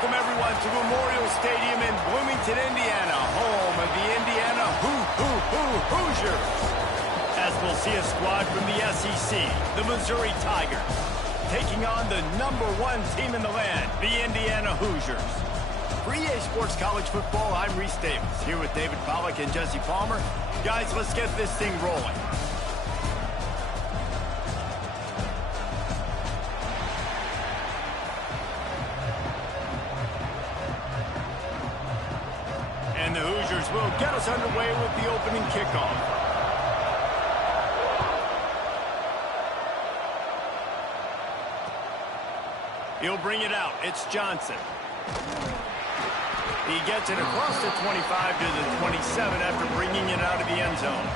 welcome everyone to Memorial Stadium in Bloomington, Indiana, home of the Indiana Hoosiers. As we'll see a squad from the SEC, the Missouri Tigers, taking on the #1 team in the land, the Indiana Hoosiers. For EA Sports College Football, I'm Reese Davis, here with David Pollack and Jesse Palmer. Guys, let's get this thing rolling. And the Hoosiers will get us underway with the opening kickoff. He'll bring it out. It's Johnson. He gets it across the 25 to the 27 after bringing it out of the end zone.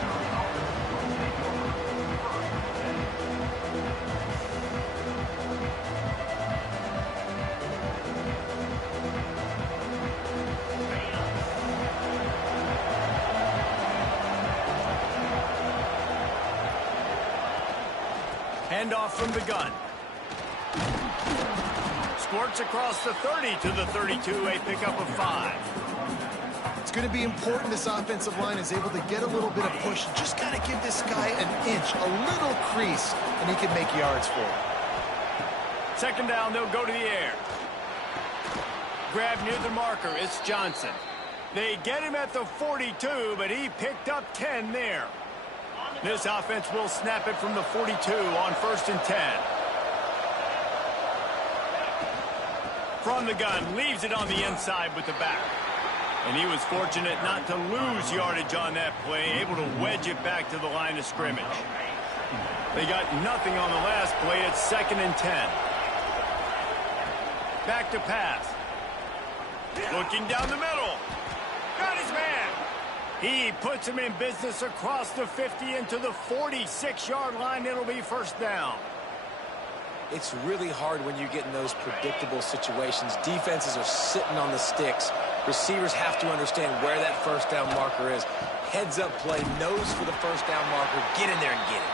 Handoff from the gun. Squirts across the 30 to the 32, a pickup of 5. It's going to be important this offensive line is able to get a little bit of push. Just got to give this guy an inch, a little crease, and he can make yards for it. Second down, they'll go to the air. Grab near the marker, it's Johnson. They get him at the 42, but he picked up 10 there. This offense will snap it from the 42 on 1st and 10. From the gun, leaves it on the inside with the back. And he was fortunate not to lose yardage on that play, able to wedge it back to the line of scrimmage. They got nothing on the last play. It's 2nd and 10. Back to pass. Looking down the middle. Got his man. He puts him in business across the 50 into the 46-yard line. It'll be 1st down. It's really hard when you get in those predictable situations. Defenses are sitting on the sticks. Receivers have to understand where that 1st down marker is. Heads up play, nose for the 1st down marker. Get in there and get it.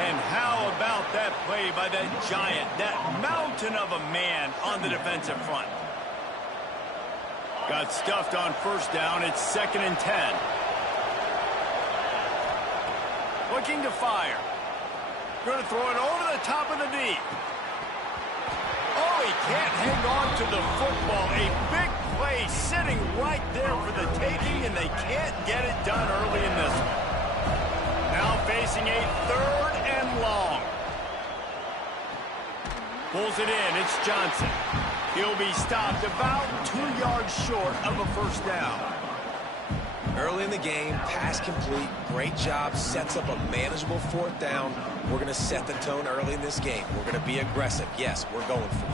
And how about that play by that giant, that mountain of a man on the defensive front? Got stuffed on 1st down. It's 2nd and 10. Looking to fire. Going to throw it over the top of the D. Oh, he can't hang on to the football. A big play sitting right there for the taking, and they can't get it done early in this one. Now facing a 3rd and long. Pulls it in. It's Johnson. He'll be stopped about 2 yards short of a 1st down. Early in the game, pass complete, great job, sets up a manageable 4th down. We're going to set the tone early in this game. We're going to be aggressive. Yes, we're going for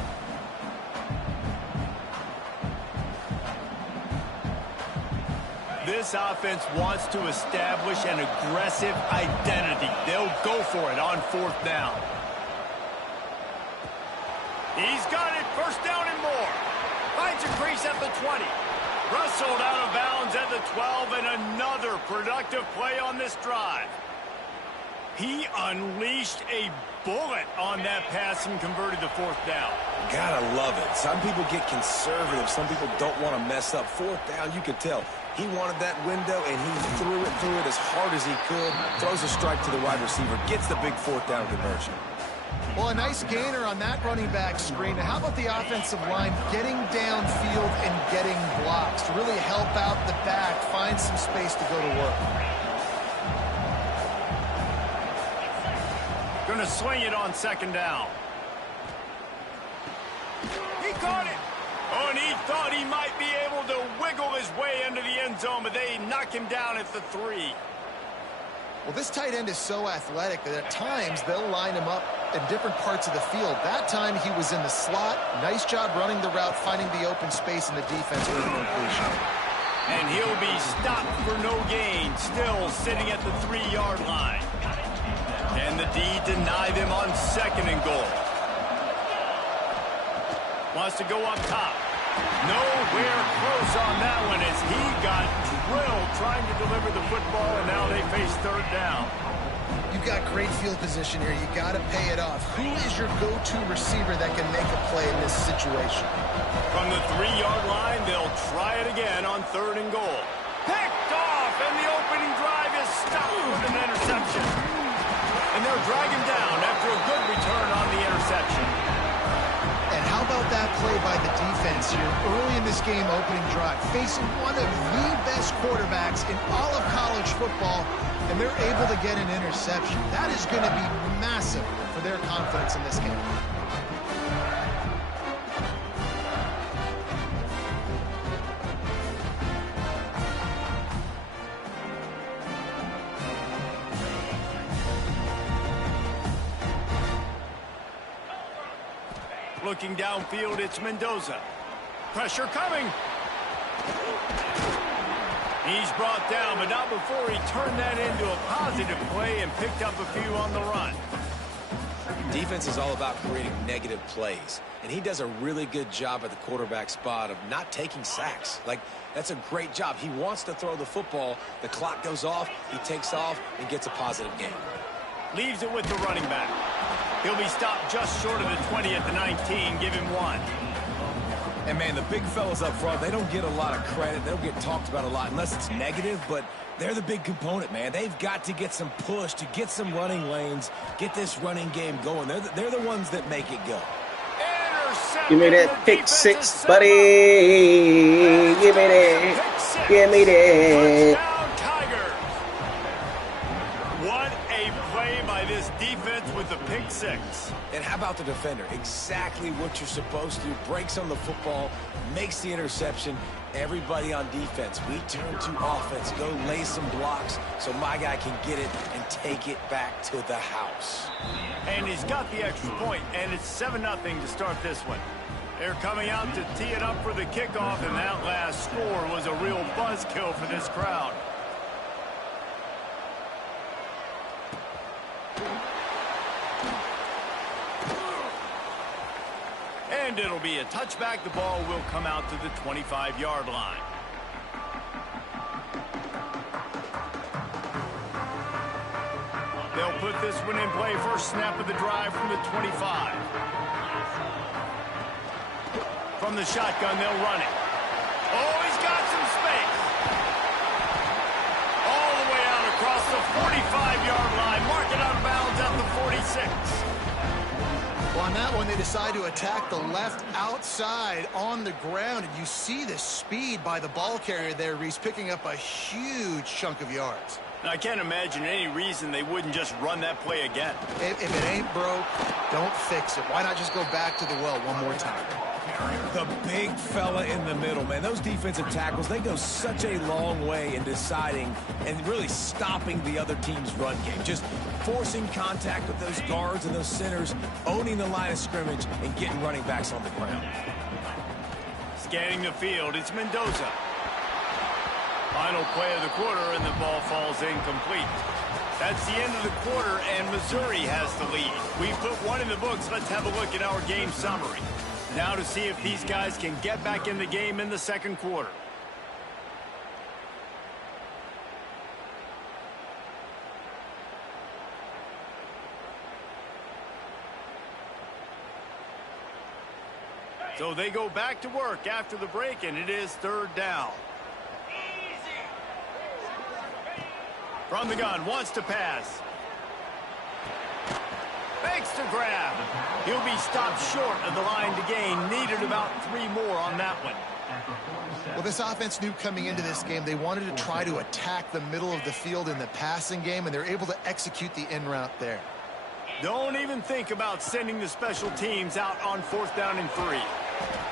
it. This offense wants to establish an aggressive identity. They'll go for it on 4th down. He's got it, 1st down and more. Finds a crease at the 20. Rustled out of bounds at the 12, and another productive play on this drive. He unleashed a bullet on that pass and converted the 4th down. Gotta love it. Some people get conservative. Some people don't want to mess up. 4th down, you could tell. He wanted that window, and he threw it as hard as he could. Throws a strike to the wide receiver. Gets the big 4th down conversion. Well, a nice gainer on that running back screen. How about the offensive line getting downfield and getting blocks to really help out the back, find some space to go to work? Going to swing it on 2nd down. He caught it. Oh, and he thought he might be able to wiggle his way into the end zone, but they knock him down at the 3. Well, this tight end is so athletic that at times they'll line him up in different parts of the field. That time he was in the slot. Nice job running the route, finding the open space in the defense for the completion. And he'll be stopped for no gain, still sitting at the 3-yard line. And the D deny them on 2nd and goal. Wants to go up top. Nowhere close on that one as he got drilled trying to deliver the football, and now they face 3rd down. You you've got great field position here. You got to pay it off. Who is your go-to receiver that can make a play in this situation? From the 3-yard line, they'll try it again on 3rd and goal. Picked off, and the opening drive is stopped with an interception. And they'll drag him down after a good return on the interception. And how about that play by the defense here early in this game opening drive, facing one of the best quarterbacks in all of college football, and they're able to get an interception. That is going to be massive for their confidence in this game. Looking downfield, it's Mendoza. Pressure coming. He's brought down, but not before he turned that into a positive play and picked up a few on the run. Defense is all about creating negative plays, and he does a really good job at the quarterback spot of not taking sacks. Like, that's a great job. He wants to throw the football. The clock goes off. He takes off and gets a positive gain. Leaves it with the running back. He'll be stopped just short of the 20 at the 19. Give him 1. And, man, the big fellas up front, they don't get a lot of credit. They don't get talked about a lot unless it's negative, but they're the big component, man. They've got to get some push, to get some running lanes, get this running game going. They're the ones that make it go. Give me that pick six, buddy. Give me that. Give me that. Touchdown, Tigers. What a play by this defense with the pick 6. And how about the defender? Exactly what you're supposed to do. Breaks on the football, makes the interception. Everybody on defense, we turn to offense. Go lay some blocks so my guy can get it and take it back to the house. And he's got the extra point, and it's 7-0 to start this one. They're coming out to tee it up for the kickoff, and that last score was a real buzzkill for this crowd. And it'll be a touchback. The ball will come out to the 25-yard line. They'll put this one in play. First snap of the drive from the 25. From the shotgun, they'll run it. Oh, he's got some space. All the way out across the 45-yard line. Mark it out of bounds at the 46. Well, on that one, they decide to attack the left outside on the ground. And you see the speed by the ball carrier there, Reese, picking up a huge chunk of yards. I can't imagine any reason they wouldn't just run that play again. If it ain't broke, don't fix it. Why not just go back to the well one more time? The big fella in the middle, man. Those defensive tackles, they go such a long way in deciding and really stopping the other team's run game. Just forcing contact with those guards and those centers, owning the line of scrimmage, and getting running backs on the ground. Scanning the field, it's Mendoza. Final play of the quarter, and the ball falls incomplete. That's the end of the quarter, and Missouri has the lead. We put one in the books. Let's have a look at our game summary. Now to see if these guys can get back in the game in the second quarter. So they go back to work after the break, and it is 3rd down. From the gun, wants to pass. Fakes to grab. He'll be stopped short of the line to gain. Needed about 3 more on that one. Well, this offense knew coming into this game they wanted to try to attack the middle of the field in the passing game, and they're able to execute the in route there. Don't even think about sending the special teams out on 4th down and 3.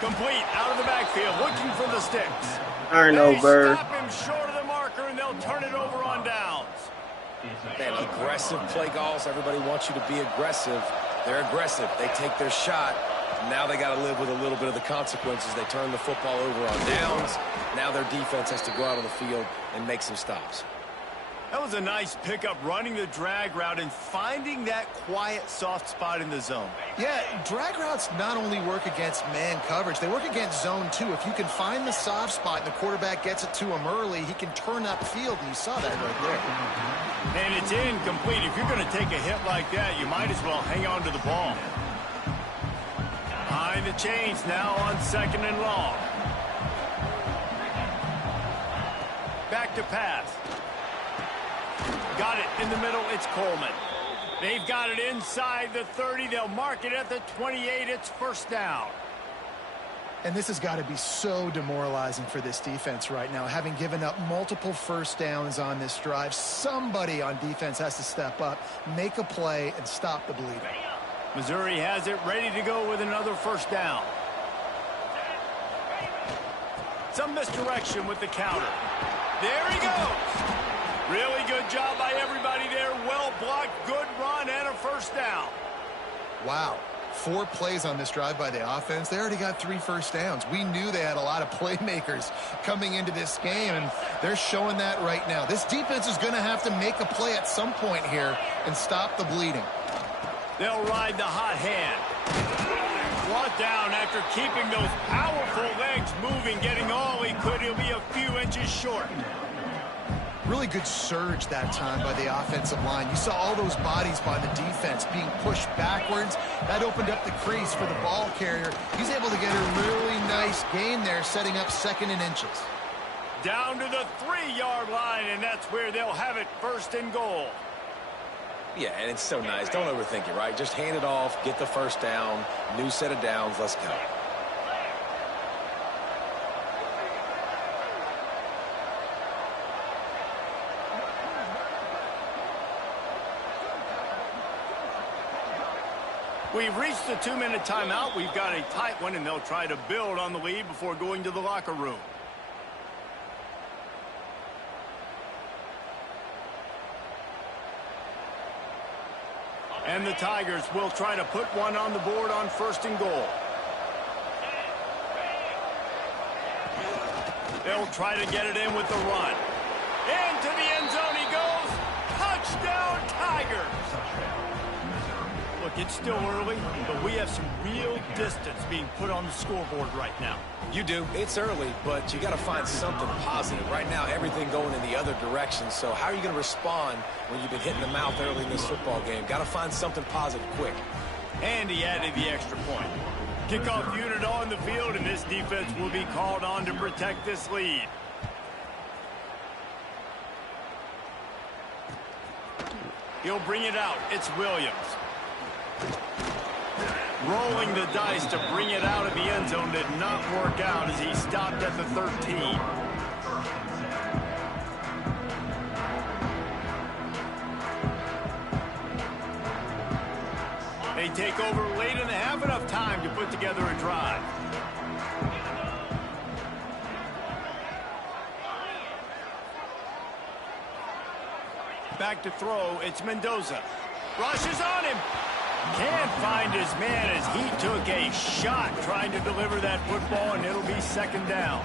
Complete out of the backfield, looking for the sticks. Arno Bird. Stop him short of the marker, and they'll turn it over on downs. Man, aggressive play calls. Everybody wants you to be aggressive. They're aggressive. They take their shot. Now they got to live with a little bit of the consequences. They turn the football over on downs. Now their defense has to go out on the field and make some stops. That was a nice pickup, running the drag route and finding that quiet, soft spot in the zone. Yeah, drag routes not only work against man coverage, they work against zone too. If you can find the soft spot and the quarterback gets it to him early, he can turn upfield, and you saw that right there. And it's incomplete. If you're going to take a hit like that, you might as well hang on to the ball. Behind the chains now on 2nd and long. Back to pass. Got it in the middle. It's Coleman. They've got it inside the 30. They'll mark it at the 28. It's first down. And this has got to be so demoralizing for this defense right now. Having given up multiple first downs on this drive, somebody on defense has to step up, make a play, and stop the bleeding. Missouri has it ready to go with another first down. Some misdirection with the counter. There he goes. Really good job by everybody there. Well blocked, good run, and a first down. Wow. 4 plays on this drive by the offense. They already got 3 first downs. We knew they had a lot of playmakers coming into this game, and they're showing that right now. This defense is going to have to make a play at some point here and stop the bleeding. They'll ride the hot hand. Brought down after keeping those powerful legs moving, getting all he could. He'll be a few inches short. Really good surge that time by the offensive line. You saw all those bodies by the defense being pushed backwards. That opened up the crease for the ball carrier. He's able to get a really nice gain there, setting up 2nd and inches. Down to the 3-yard line, and that's where they'll have it, 1st and goal. Yeah, and it's so nice. Don't overthink it, right? Just hand it off, get the first down, new set of downs, let's go. We've reached the 2-minute timeout. We've got a tight one, and they'll try to build on the lead before going to the locker room. And the Tigers will try to put one on the board on 1st and goal. They'll try to get it in with the run. Into the end zone he goes. Touchdown, Tigers. Look, it's still early, but we have some real distance being put on the scoreboard right now. You do. It's early, but you got to find something positive. Right now, everything going in the other direction. So how are you going to respond when you've been hitting the mouth early in this football game? Got to find something positive quick. And he added the extra point. Kickoff unit on the field, and this defense will be called on to protect this lead. He'll bring it out. It's Williams. Rolling the dice to bring it out of the end zone did not work out as he stopped at the 13. They take over late and have enough time to put together a drive. Back to throw, it's Mendoza. Rushes on him. Can't find his man as he took a shot trying to deliver that football, and it'll be 2nd down.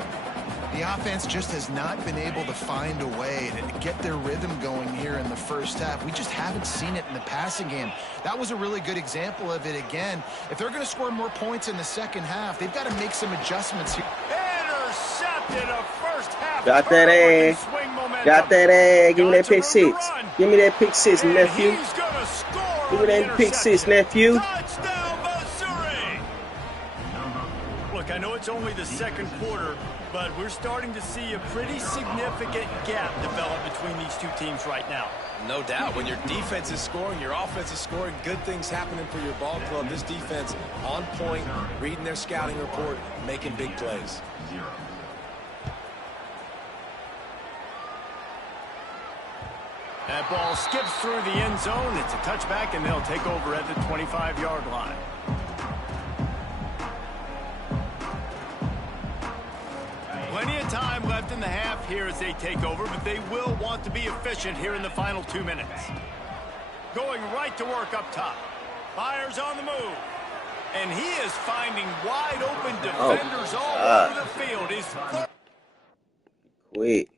The offense just has not been able to find a way to get their rhythm going here in the first half. We just haven't seen it in the passing game. That was a really good example of it again. If they're going to score more points in the second half, they've got to make some adjustments here. Intercepted a first half. Got that egg. Got that egg. Give me that pick 6. Give me that pick 6, nephew. Give me that pick 6, nephew. Touchdown, Missouri! Look, I know it's only the 2nd quarter, but we're starting to see a pretty significant gap develop between these two teams right now. No doubt. When your defense is scoring, your offense is scoring, good things happening for your ball club. This defense on point, reading their scouting report, making big plays. That ball skips through the end zone. It's a touchback, and they'll take over at the 25-yard line. Plenty of time left in the half here as they take over, but they will want to be efficient here in the final 2 minutes. Going right to work up top. Fires on the move. And he is finding wide open defenders all over the field. Wait.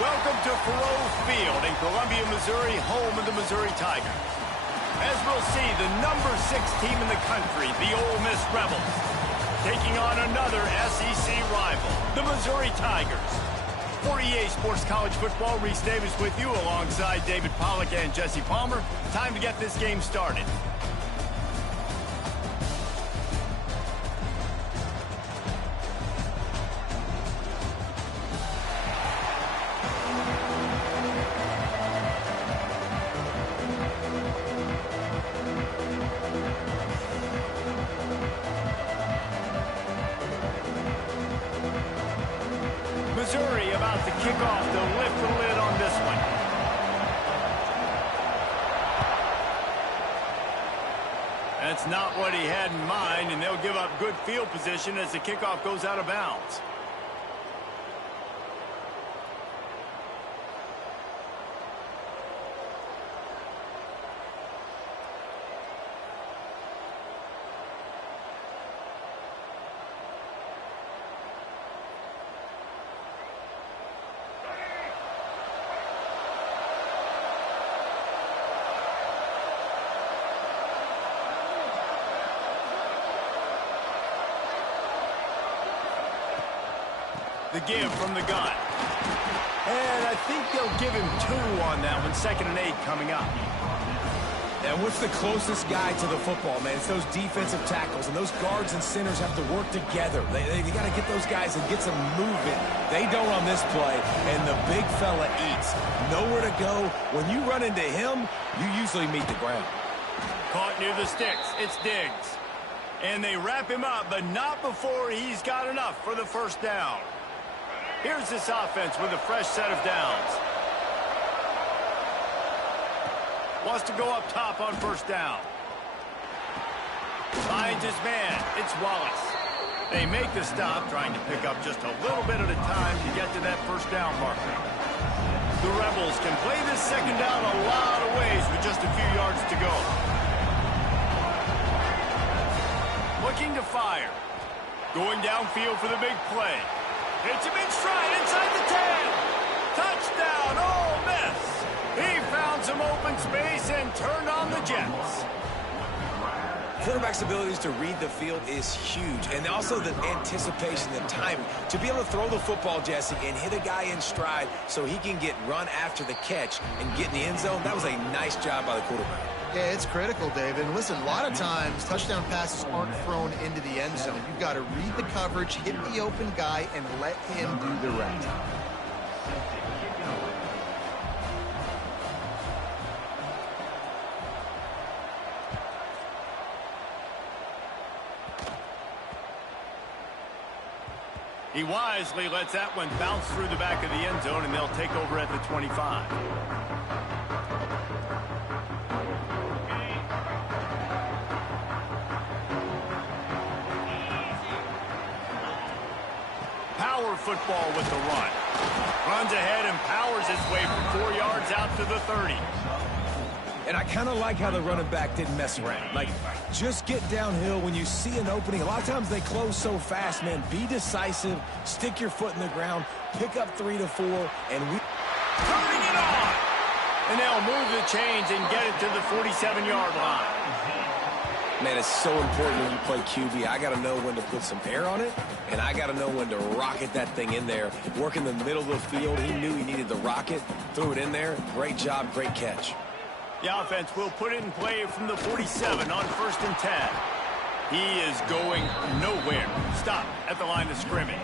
Welcome to Faurot Field in Columbia, Missouri, home of the Missouri Tigers. As we'll see, the number 6 team in the country, the Ole Miss Rebels, taking on another SEC rival, the Missouri Tigers. For EA Sports College Football, Reese Davis with you alongside David Pollack and Jesse Palmer. Time to get this game started. Missouri about to kick off to lift the lid on this one. That's not what he had in mind, and they'll give up good field position as the kickoff goes out of bounds. The give from the gun. And I think they'll give him 2 on that one. 2nd and 8 coming up. And what's the closest guy to the football, man? It's those defensive tackles, and those guards and centers have to work together. They got to get those guys and get some movement. They don't on this play, and the big fella eats. Nowhere to go. When you run into him, you usually meet the ground. Caught near the sticks. It's Diggs. And they wrap him up, but not before he's got enough for the first down. Here's this offense with a fresh set of downs. Wants to go up top on first down. Finds his man. It's Wallace. They make the stop, trying to pick up just a little bit at a time to get to that first down marker. The Rebels can play this second down a lot of ways with just a few yards to go. Looking to fire. Going downfield for the big play. Hits him in stride inside the 10. Touchdown, Ole Miss. He found some open space and turned on the Jets. Quarterback's abilities to read the field is huge, and also the anticipation, the timing. To be able to throw the football, Jesse, and hit a guy in stride so he can get run after the catch and get in the end zone, that was a nice job by the quarterback. Yeah, it's critical, David. And listen, a lot of times touchdown passes aren't thrown into the end zone. You've got to read the coverage, hit the open guy, and let him do the rest. He wisely lets that one bounce through the back of the end zone, and they'll take over at the 25. Power football with the run. Runs ahead and powers his way for 4 yards out to the 30. And I kind of like how the running back didn't mess around. Like, just get downhill when you see an opening. A lot of times they close so fast, man. Be decisive, stick your foot in the ground, pick up 3 to 4, and we... Turning it on! And they'll move the chains and get it to the 47-yard line. Man, it's so important when you play QB. I got to know when to put some air on it, and I got to know when to rocket that thing in there. Work in the middle of the field. He knew he needed the rocket, threw it in there. Great job, great catch. The offense will put it in play from the 47 on 1st and 10. He is going nowhere. Stop at the line of scrimmage.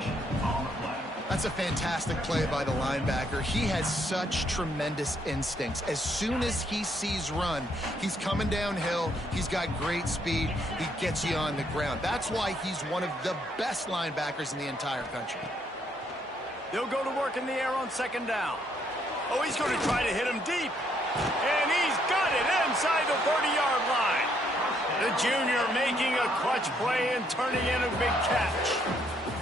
That's a fantastic play by the linebacker. He has such tremendous instincts. As soon as he sees run, he's coming downhill. He's got great speed. He gets you on the ground. That's why he's one of the best linebackers in the entire country. They'll go to work in the air on 2nd down. Oh, he's going to try to hit him deep. And he's got it inside the 40-yard line. The junior making a clutch play and turning in a big catch.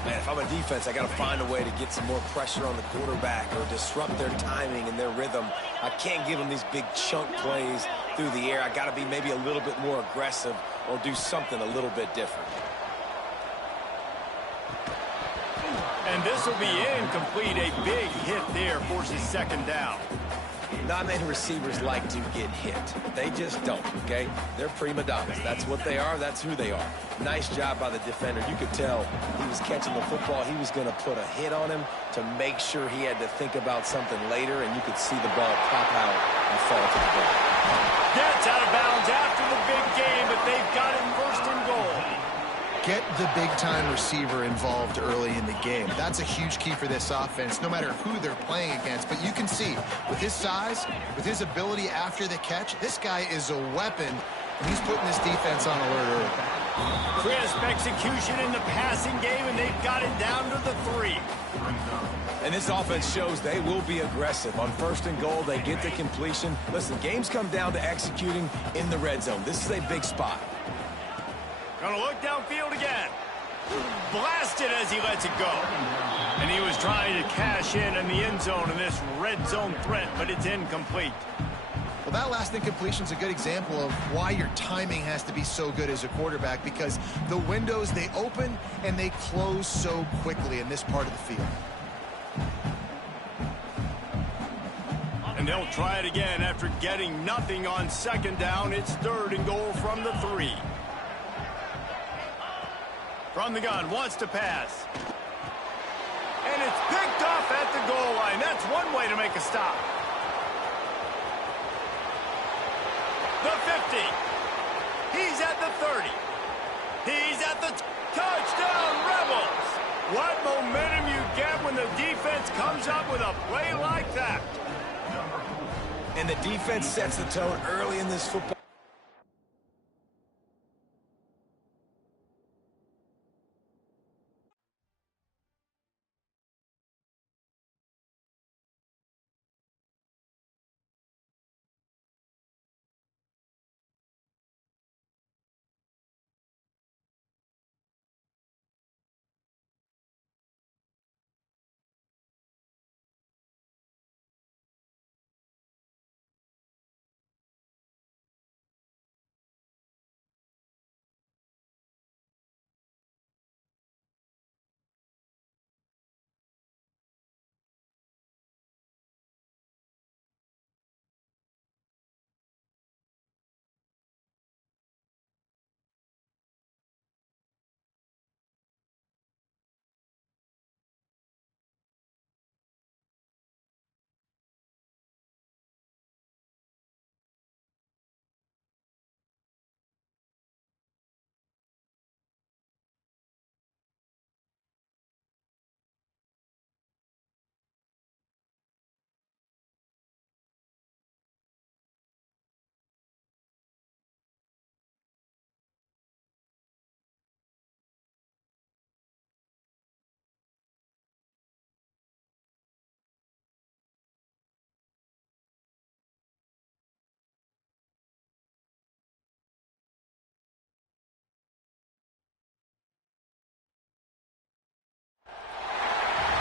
Man, if I'm a defense, I got to find a way to get some more pressure on the quarterback or disrupt their timing and their rhythm. I can't give them these big chunk plays through the air. I got to be maybe a little bit more aggressive or do something a little bit different. And this will be incomplete. A big hit there forces second down. Not many receivers like to get hit. They just don't, okay? They're prima donnas. That's what they are. That's who they are. Nice job by the defender. You could tell he was catching the football. He was going to put a hit on him to make sure he had to think about something later, and you could see the ball pop out and fall to the ground. Gets out of bounds after the big game, but they've got him first and goal. Get the big-time receiver involved early in the game. That's a huge key for this offense, no matter who they're playing against. But you can see, with his size, with his ability after the catch, this guy is a weapon, and he's putting this defense on alert early. Crisp execution in the passing game, and they've got it down to the 3. And this offense shows they will be aggressive. On first and goal, they get the completion. Listen, games come down to executing in the red zone. This is a big spot. Gonna look downfield again. Blasted as he lets it go. And he was trying to cash in the end zone in this red zone threat, but it's incomplete. Well, that last incompletion is a good example of why your timing has to be so good as a quarterback, because the windows, they open and they close so quickly in this part of the field. And they'll try it again after getting nothing on second down. It's third and goal from the 3. From the gun, wants to pass. And it's picked off at the goal line. That's one way to make a stop. The 50. He's at the 30. He's at the touchdown, Rebels. What momentum you get when the defense comes up with a play like that. And the defense sets the tone early in this football.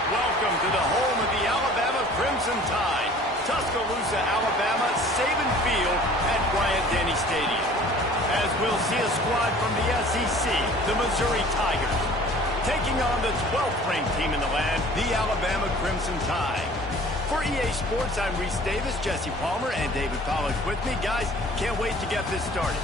Welcome to the home of the Alabama Crimson Tide. Tuscaloosa, Alabama, Saban Field at Bryant-Denny Stadium. As we'll see a squad from the SEC, the Missouri Tigers, taking on the 12th ranked team in the land, the Alabama Crimson Tide. For EA Sports, I'm Reese Davis, Jesse Palmer, and David Pollack with me. Guys, can't wait to get this started.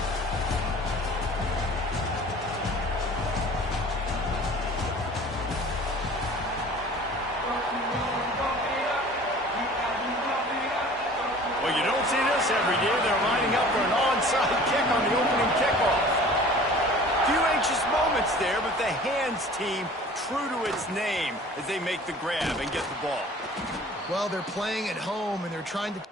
Well, you don't see this every day. They're lining up for an onside kick on the opening kickoff. Few anxious moments there, but the hands team true to its name as they make the grab and get the ball. Well, they're playing at home, and they're trying to...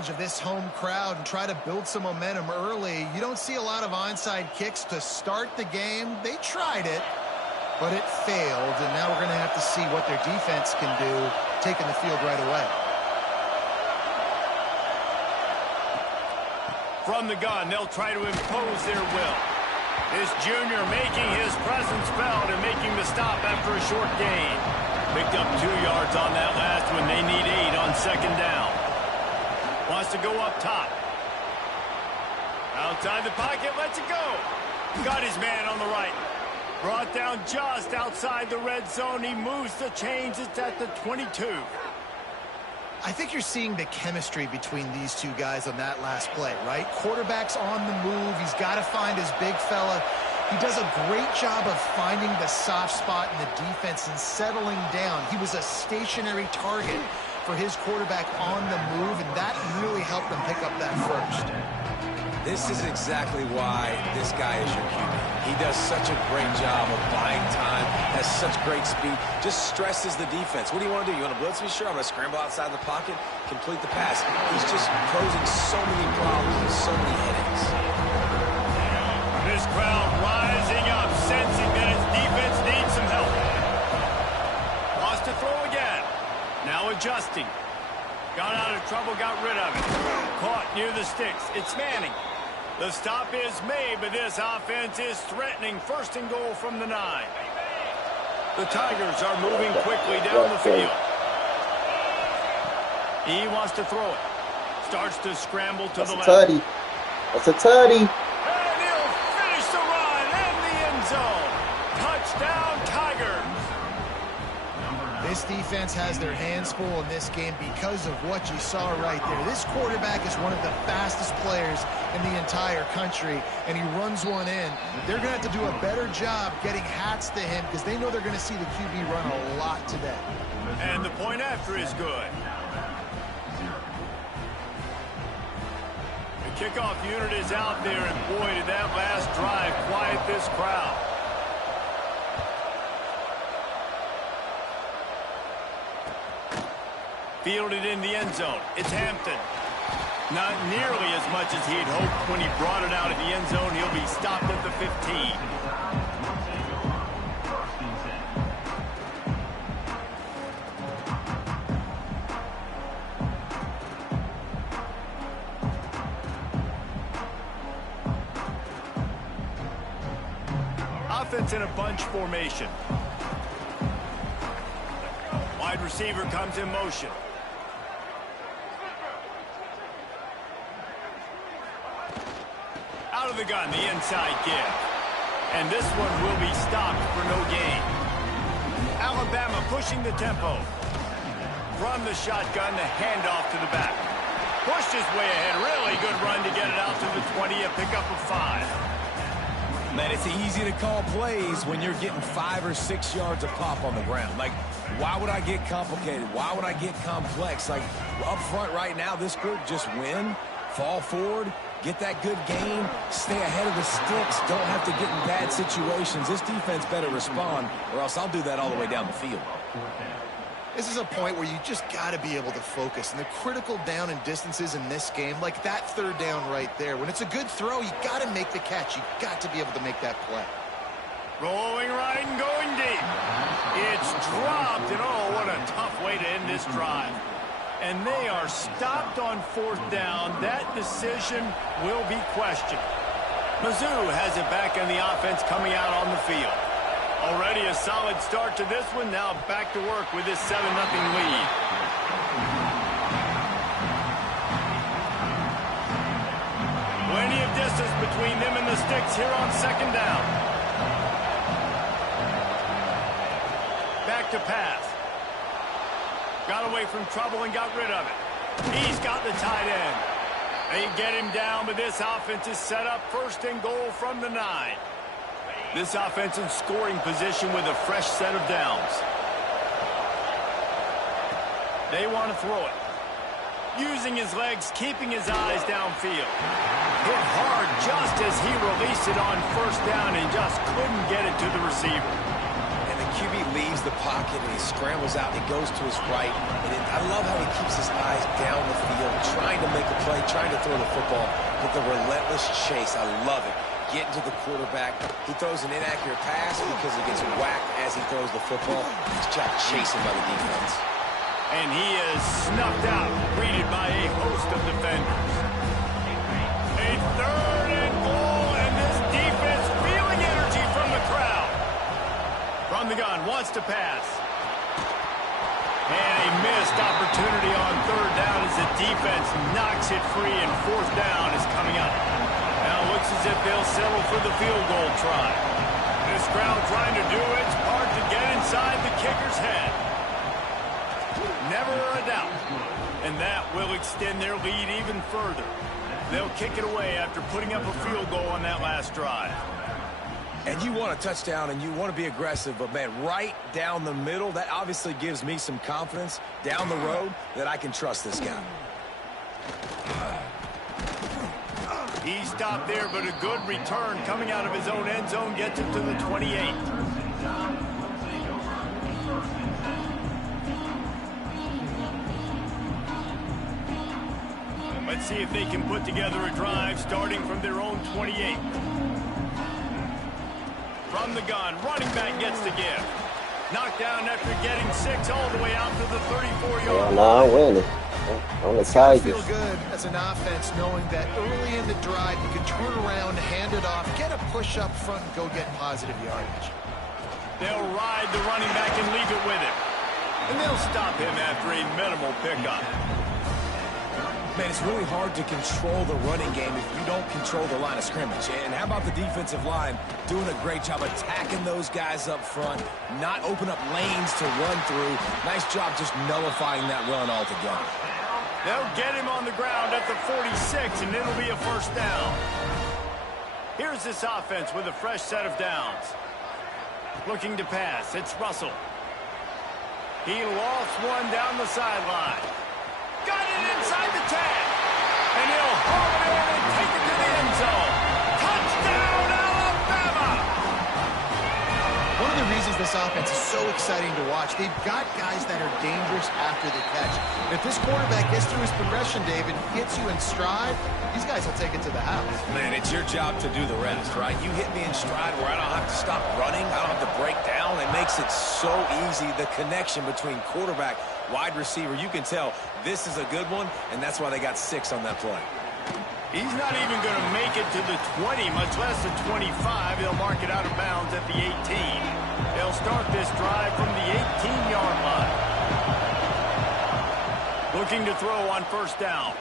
advantage of this home crowd and try to build some momentum early. You don't see a lot of onside kicks to start the game. They tried it, but it failed, and now we're going to have to see what their defense can do, taking the field right away. From the gun, they'll try to impose their will. This junior making his presence felt and making the stop after a short gain. Picked up 2 yards on that last one. They need 8 on second down. Wants to go up top. Outside the pocket, lets it go. Got his man on the right. Brought down just outside the red zone. He moves the chains. It's at the 22. I think you're seeing the chemistry between these two guys on that last play, right? Quarterback's on the move. He's got to find his big fella. He does a great job of finding the soft spot in the defense and settling down. He was a stationary target for his quarterback on the move, and that really helped them pick up that first. This is exactly why this guy is your QB. He does such a great job of buying time, has such great speed, just stresses the defense. What do you want to do? You want to blitz me? Sure, I'm going to scramble outside the pocket, complete the pass. He's just posing so many problems and so many headaches. This crowd rising up, sensing that his defense needs some help. Wants to throw again. Now adjusting. Got out of trouble, got rid of it. Caught near the sticks. It's Manning. The stop is made, but this offense is threatening. First and goal from the 9. The Tigers are moving quickly down the field. He wants to throw it. Starts to scramble to the left. Tutty. That's a tutty. And he'll finish the run in the end zone. Touchdown, Tigers. This defense has their hands full in this game because of what you saw right there. This quarterback is one of the fastest players in the entire country, and he runs one in. They're going to have to do a better job getting hats to him because they know they're going to see the QB run a lot today. And the point after is good. The kickoff unit is out there, and boy, did that last drive quiet this crowd. Fielded in the end zone. It's Hampton. Not nearly as much as he'd hoped when he brought it out of the end zone. He'll be stopped at the 15. Offense in a bunch formation. Wide receiver comes in motion. Out of the gun, the inside give. And this one will be stopped for no gain. Alabama pushing the tempo. From the shotgun, the handoff to the back. Pushed his way ahead. Really good run to get it out to the 20, a pickup of 5. Man, it's easy to call plays when you're getting 5 or 6 yards of pop on the ground. Like, why would I get complicated? Why would I get complex? Like, up front right now, this group just win, fall forward, get that good gain, stay ahead of the sticks, don't have to get in bad situations. This defense better respond, or else I'll do that all the way down the field. This is a point where you just got to be able to focus. And the critical down and distances in this game, like that third down right there, when it's a good throw, you got to make the catch. You got to be able to make that play. Rolling right and going deep. It's dropped, and oh, what a tough way to end this drive. And they are stopped on 4th down. That decision will be questioned. Mizzou has it back in the offense coming out on the field. Already a solid start to this one. Now back to work with this 7-0 lead. Plenty of distance between them and the sticks here on 2nd down. Back to pass. Got away from trouble and got rid of it. He's got the tight end. They get him down, but this offense is set up 1st and goal from the 9. This offense in scoring position with a fresh set of downs. They want to throw it. Using his legs, keeping his eyes downfield. Hit hard just as he released it on 1st down and just couldn't get it to the receiver. And the QB leaves the pocket and he scrambles out and he goes to his right. And I love how he keeps his eyes down the field, trying to make a play, trying to throw the football with the relentless chase. I love it. Getting to the quarterback. He throws an inaccurate pass because he gets whacked as he throws the football. His job chasing by the defense. And he is snuffed out, greeted by a host of defenders. A 3rd and goal, and this defense feeling energy from the crowd. From the gun, wants to pass. And a missed opportunity on 3rd down as the defense knocks it free, and 4th down is coming up. Now it looks as if they'll settle for the field goal try. This crowd trying to do its part to get inside the kicker's head. Never a doubt. And that will extend their lead even further. They'll kick it away after putting up a field goal on that last drive. And you want a touchdown and you want to be aggressive, but man, right down the middle, that obviously gives me some confidence down the road that I can trust this guy. He stopped there, but a good return coming out of his own end zone gets him to the 28. Let's see if they can put together a drive starting from their own 28. From the gun, running back gets the give. Knocked down after getting 6 all the way out to the 34-yard line. Nah, I'm winning. On the Tigers. Feel good as an offense knowing that early in the drive you can turn around, hand it off, get a push up front, and go get positive yardage. They'll ride the running back and leave it with him. And they'll stop him after a minimal pickup. Man, it's really hard to control the running game if you don't control the line of scrimmage. And how about the defensive line doing a great job attacking those guys up front, not open up lanes to run through. Nice job just nullifying that run altogether. They'll get him on the ground at the 46, and it'll be a 1st down. Here's this offense with a fresh set of downs. Looking to pass, it's Russell. He lofts one down the sideline. Got it inside the 10. And he'll haul it in and take it to the end zone. Touchdown, Alabama! One of the reasons this offense is so exciting to watch, they've got guys that are dangerous after the catch. And if this quarterback gets through his progression, David, hits you in stride, these guys will take it to the house. Man, it's your job to do the rest, right? You hit me in stride where I don't have to stop running. I don't have to break down. It makes it so easy, the connection between quarterback, wide receiver. You can tell this is a good one, and that's why they got 6 on that play. He's not even going to make it to the 20, much less the 25. They'll mark it out of bounds at the 18. They'll start this drive from the 18-yard line. Looking to throw on 1st down.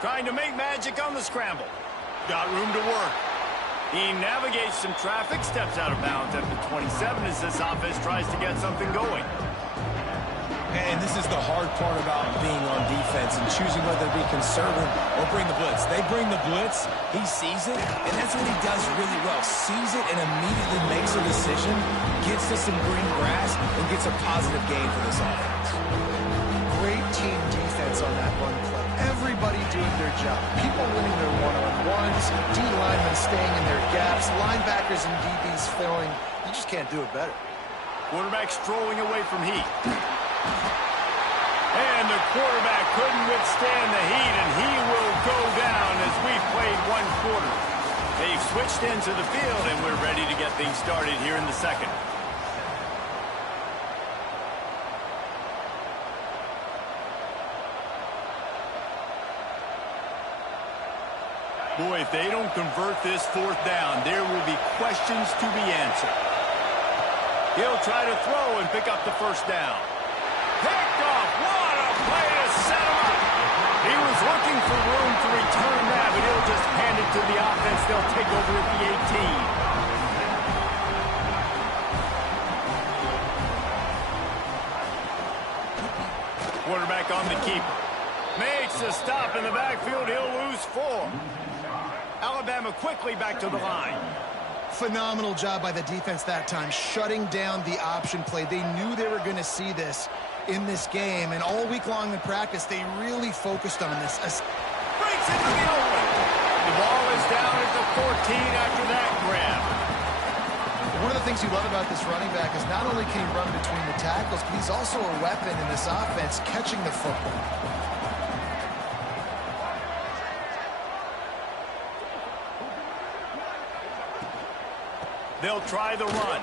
Trying to make magic on the scramble. Got room to work. He navigates some traffic, steps out of bounds at the 27 as this offense tries to get something going. And this is the hard part about being on defense and choosing whether to be conservative or bring the blitz. They bring the blitz, he sees it, and that's what he does really well. Sees it and immediately makes a decision, gets to some green grass, and gets a positive gain for this offense. Great team defense on that run play. Everybody doing their job. People winning their one-on-ones, D linemen staying in their gaps, linebackers and DBs filling. You just can't do it better. Quarterback strolling away from heat. And the quarterback couldn't withstand the heat, and he will go down as we've played 1 quarter. They've switched into the field, and we're ready to get things started here in the 2nd. Boy, if they don't convert this 4th down, there will be questions to be answered. He'll try to throw and pick up the 1st down. Picked off. What a play to set him up. He was looking for room to return that, but he'll just hand it to the offense. They'll take over at the 18. Quarterback on the keeper. Makes a stop in the backfield. He'll lose 4. Alabama quickly back to the line. Phenomenal job by the defense that time, shutting down the option play. They knew they were going to see this in this game, and all week long in practice, they really focused on this. Breaks into the open. The ball is down at the 14 after that grab. One of the things you love about this running back is not only can he run between the tackles, but he's also a weapon in this offense catching the football. They'll try the run.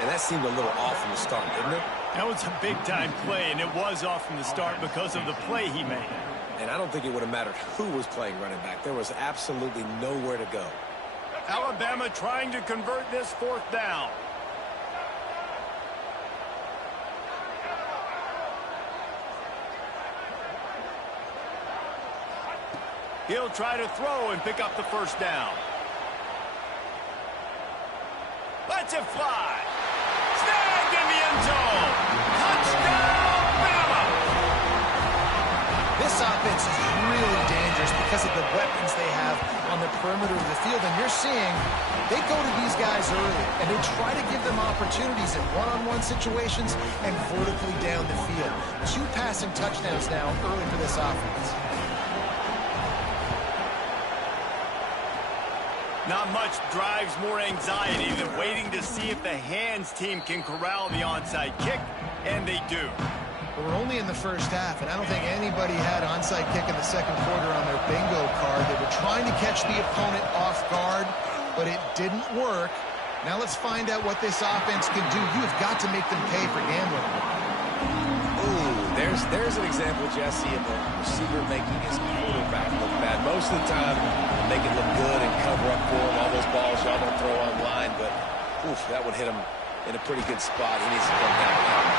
And that seemed a little off from the start, didn't it? That was a big-time play, and it was off from the start because of the play he made. And I don't think it would have mattered who was playing running back. There was absolutely nowhere to go. Alabama trying to convert this 4th down. He'll try to throw and pick up the 1st down. Lets it fly. Snagged in the end zone. Touchdown, Bama! This offense is really dangerous because of the weapons they have on the perimeter of the field. And you're seeing they go to these guys early, and they try to give them opportunities in one-on-one situations and vertically down the field. 2 passing touchdowns now early for this offense. Not much drives more anxiety than waiting to see if the hands team can corral the onside kick, and they do. We're only in the first half, and I don't think anybody had onside kick in the second quarter on their bingo card. They were trying to catch the opponent off guard, but it didn't work. Now let's find out what this offense can do. You have got to make them pay for gambling. Ooh, there's an example, Jesse, of a receiver making his quarterback look bad. Most of the time, make it look good and cover up for him. All those balls y'all don't throw online, but oof, that would hit him in a pretty good spot. He needs to come down with that one.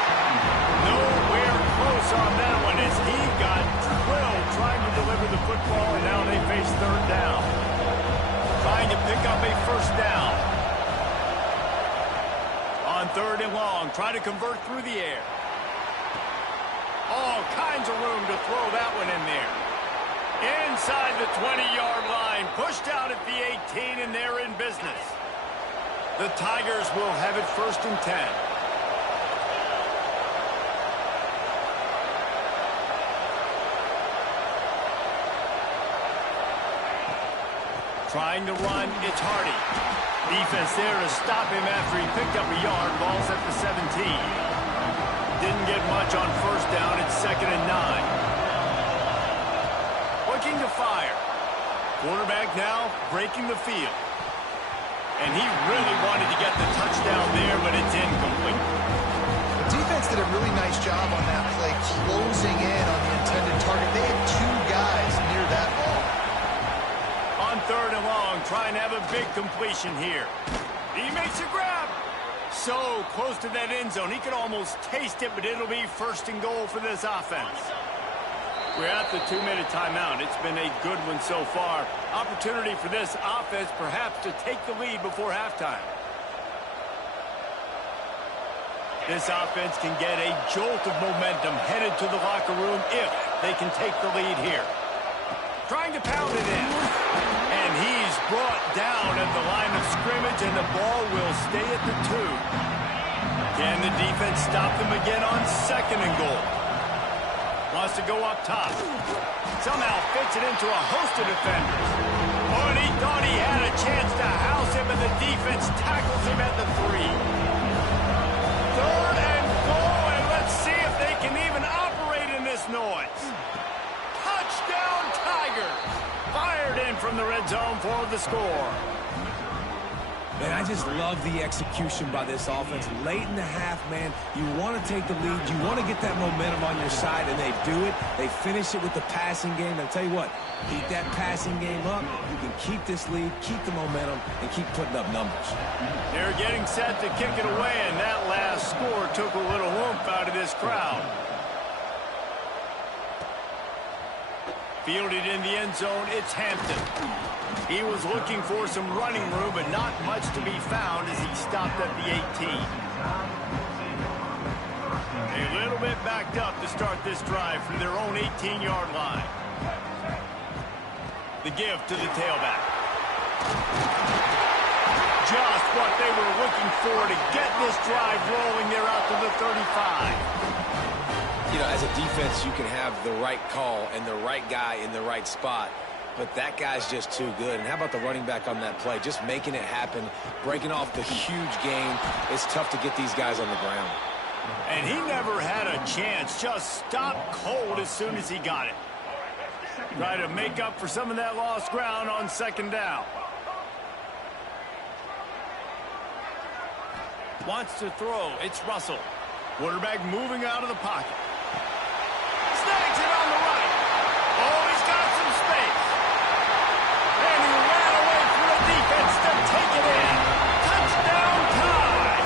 Nowhere close on that one as he got drilled trying to deliver the football, and now they face 3rd down. Trying to pick up a 1st down. On 3rd and long, try to convert through the air. All kinds of room to throw that one in there. Inside the 20-yard line, pushed out at the 18, and they're in business. The Tigers will have it 1st and 10. Trying to run, it's Hardy. Defense there to stop him after he picked up a yard. Ball's at the 17. Didn't get much on 1st down. It's 2nd and 9. Looking to fire. Quarterback now breaking the field. And he really wanted to get the touchdown there, but it's incomplete. The defense did a really nice job on that play, closing in on the intended target. They had 2 guys near that ball. On 3rd and long, trying to have a big completion here. He makes a grab. So close to that end zone. He could almost taste it, but it'll be 1st and goal for this offense. We're at the 2-minute timeout. It's been a good one so far. Opportunity for this offense perhaps to take the lead before halftime. This offense can get a jolt of momentum headed to the locker room if they can take the lead here. Trying to pound it in. And he's brought down at the line of scrimmage, and the ball will stay at the 2. Can the defense stop them again on 2nd and goal? Wants to go up top. Somehow fits it into a host of defenders. Oh, and he thought he had a chance to house him, and the defense tackles him at the 3. 3rd and goal, and let's see if they can even operate in this noise. Touchdown, Tigers! Fired in from the red zone for the score. Man, I just love the execution by this offense. Late in the half, man, you want to take the lead. You want to get that momentum on your side, and they do it. They finish it with the passing game. And I'll tell you what, keep that passing game up. You can keep this lead, keep the momentum, and keep putting up numbers. They're getting set to kick it away, and that last score took a little oomph out of this crowd. Fielded in the end zone, it's Hampton. He was looking for some running room, but not much to be found as he stopped at the 18. A little bit backed up to start this drive from their own 18-yard line. The give to the tailback. Just what they were looking for to get this drive rolling. They're out to the 35. You know, as a defense, you can have the right call and the right guy in the right spot. but that guy's just too good. And how about the running back on that play? Just making it happen, breaking off the huge gain. It's tough to get these guys on the ground. And he never had a chance. Just stopped cold as soon as he got it. Try to make up for some of that lost ground on second down. Wants to throw. It's Russell. Quarterback moving out of the pocket. Snags it on the right. Oh, he's got some space. And he ran away from the defense to take it in. Touchdown tie.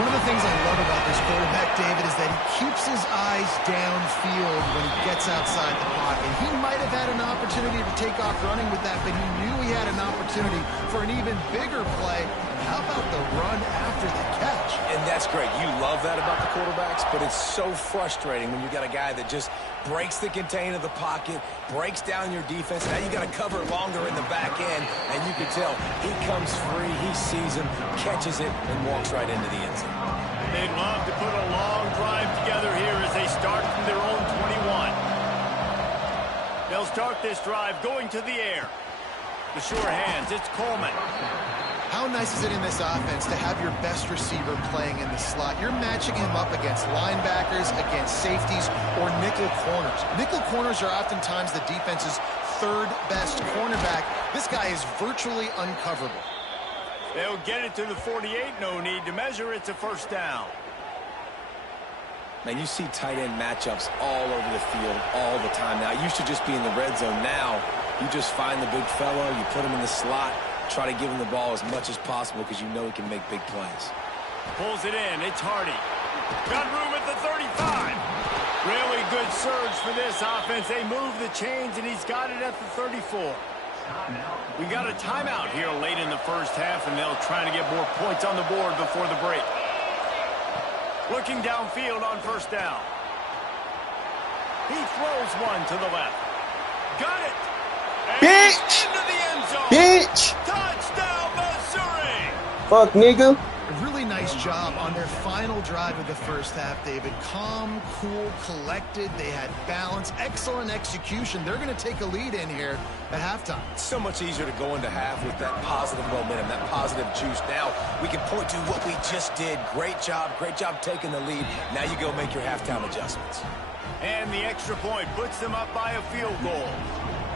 One of the things I love about this quarterback, David, is that he keeps his eyes downfield when he gets outside the pocket. He might have had an opportunity to take off running with that, but he knew he had an opportunity for an even bigger play. How about the run after the catch? And that's great. You love that about the quarterbacks, but it's so frustrating when you got a guy that just breaks the contain of the pocket, breaks down your defense. Now you got to cover longer in the back end, and you can tell he comes free, he sees him, catches it, and walks right into the end zone. They'd love to put a long drive together here as they start from their own 21. They'll start this drive going to the air. The sure hands, it's Coleman. How nice is it in this offense to have your best receiver playing in the slot? You're matching him up against linebackers, against safeties, or nickel corners. Nickel corners are oftentimes the defense's third best cornerback. This guy is virtually uncoverable. They'll get it to the 48. No need to measure. It's a first down. Man, you see tight end matchups all over the field all the time now. It used to just be in the red zone. Now you just find the big fella, you put him in the slot, try to give him the ball as much as possible because you know he can make big plays. Pulls it in. It's Hardy. Got room at the 35. Really good surge for this offense. They move the chains, and he's got it at the 34. We got a timeout here late in the first half, and they'll try to get more points on the board before the break. Looking downfield on first down. He throws one to the left. Got it. And into the end zone. Bitch! Touchdown, Missouri! Fuck, nigga. A really nice job on their final drive of the first half, David. Calm, cool, collected. They had balance. Excellent execution. They're going to take a lead in here at halftime. It's so much easier to go into half with that positive momentum, that positive juice. Now we can point to what we just did. Great job taking the lead. Now you go make your halftime adjustments. And the extra point puts them up by a field goal.